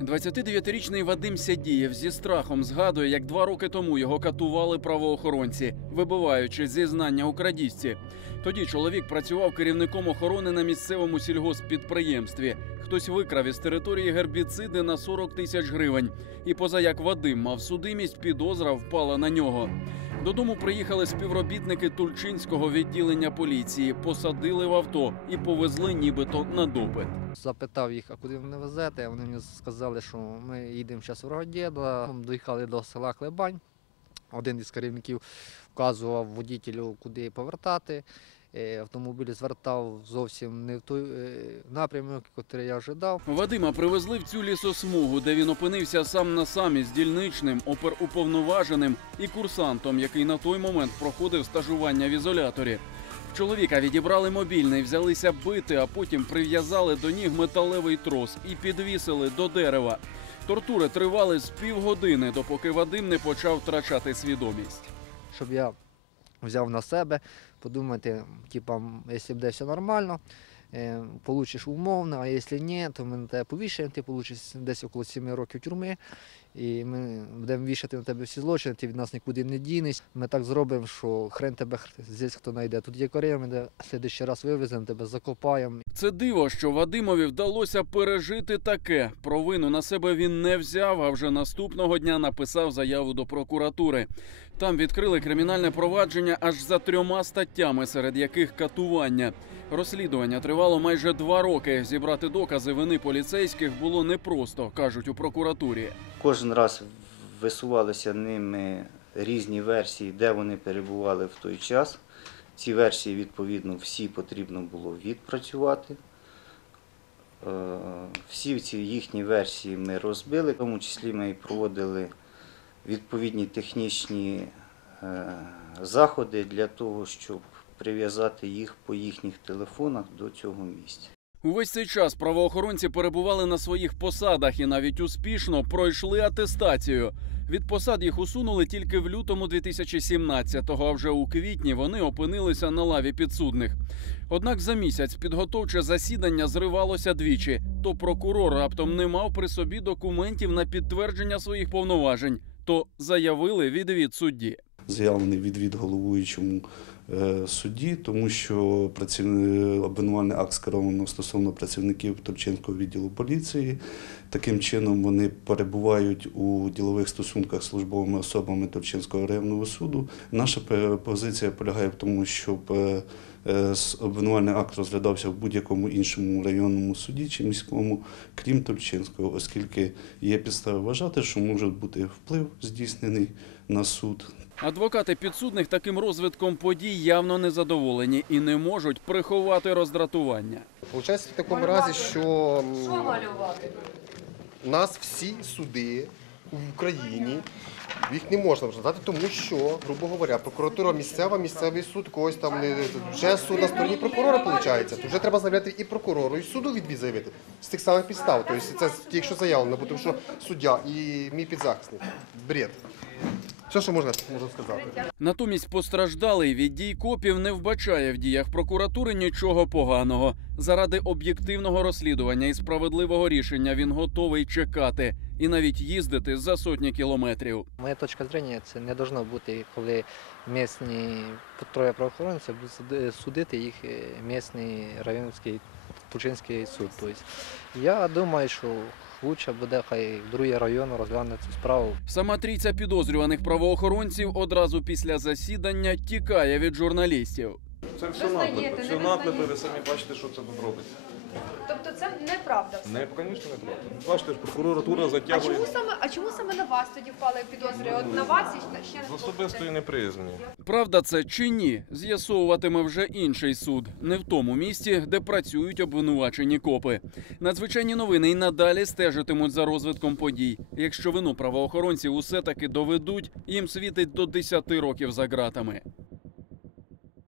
29-річний Вадим Сядієв зі страхом згадує, як два роки тому його катували правоохоронці, вибиваючи зізнання у крадіжці. Тоді чоловік працював керівником охорони на місцевому сільгосппідприємстві. Хтось викрав із території гербіциди на 40 тисяч гривень. І поза як Вадим мав судимість, підозра впала на нього. Додому приїхали співробітники Тульчинського відділення поліції, посадили в авто і повезли нібито на допит. Запитав їх, а куди вони везете? Вони мені сказали, що ми їдемо зараз в Рогодєда. Доїхали до села Хлебань. Один із керівників вказував водітелю, куди повертати. Е, Автомобіль звертав зовсім не в той е, напрямок, який я ожидав. Вадима привезли в цю лісосмугу, де він опинився сам на сам із дільничним, оперуповноваженим і курсантом, який на той момент проходив стажування в ізоляторі. Чоловіка відібрали мобільний, взялися бити, а потім прив'язали до ніг металевий трос і підвісили до дерева. Тортури тривали з півгодини, допоки Вадим не почав втрачати свідомість. Щоб я взяв на себе, подумати, типа, якщо буде все нормально, е, получиш умовно, а якщо ні, то ми на тебе повішаємо, ти получиш десь около 7 років тюрми. І ми будемо вішати на тебе всі злочини, ти від нас нікуди не дінеш. Ми так зробимо, що хрен тебе здесь хто знайде. Тут є Корея, ми де слідчий раз вивеземо, тебе закопаємо. Це диво, що Вадимові вдалося пережити таке. Провину на себе він не взяв, а вже наступного дня написав заяву до прокуратури. Там відкрили кримінальне провадження аж за трьома статтями, серед яких катування. Розслідування тривало майже два роки. Зібрати докази вини поліцейських було непросто, кажуть у прокуратурі. Кожен раз висувалися ними різні версії, де вони перебували в той час. Ці версії, відповідно, всі потрібно було відпрацювати. Е, Всі ці їхні версії ми розбили, в тому числі ми і проводили відповідні технічні е, заходи для того, щоб прив'язати їх по їхніх телефонах до цього місця. Увесь цей час правоохоронці перебували на своїх посадах і навіть успішно пройшли атестацію. Від посад їх усунули тільки в лютому 2017-го, а вже у квітні вони опинилися на лаві підсудних. Однак за місяць підготовче засідання зривалося двічі. То прокурор раптом не мав при собі документів на підтвердження своїх повноважень, то заявили відвід судді. заявлений відвід головуючому судді, тому що обвинувальний акт скеровано стосовно працівників Турчинського відділу поліції. Таким чином вони перебувають у ділових стосунках з службовими особами Турчинського районного суду. Наша позиція полягає в тому, щоб е, е, обвинувальний акт розглядався в будь-якому іншому районному суді чи міському, крім Турчинського, оскільки є підстави вважати, що може бути вплив здійснений на суд Адвокати підсудних таким розвитком подій явно не задоволені і не можуть приховати роздратування. Получається в такому разі, що нас всі суди в Україні. Їх не можна розглядати, тому що, грубо говоря, прокуратура місцева, місцевий суд, когось там не вже суд на стороні прокурора виходить. То вже треба заявляти і прокурору, і суду відвід заявити з тих самих підстав. Тобто це якщо заявлено, бо тому що суддя і мій підзахисник. Бред. Все, що можна, можу сказати. Натомість постраждалий від дій копів не вбачає в діях прокуратури нічого поганого. Заради об'єктивного розслідування і справедливого рішення він готовий чекати і навіть їздити за сотні кілометрів. Моя точка зрення це не должно бути, коли місні троє правоохоронців будуть судити їх е, місний районський Тучинський суд. Тобто я думаю, що лучше буде хай другий район розгляне цю справу. Сама трійця підозрюваних правоохоронців одразу після засідання тікає від журналістів. Це все наклепи. не наклепи, ви самі бачите, що це тут робиться. Тобто це неправда все. Не, звісно, не правда. Бачите, ж прокуратура А затягує чому саме, а чому саме на вас тоді впали підозри? От на вас і ще- ще з особистої неприязні. Правда це чи ні, з'ясовуватиме вже інший суд, не в тому місті, де працюють обвинувачені копи. Надзвичайні новини й надалі стежитимуть за розвитком подій. Якщо вину правоохоронців усе таки доведуть, їм світить до 10 років за ґратами.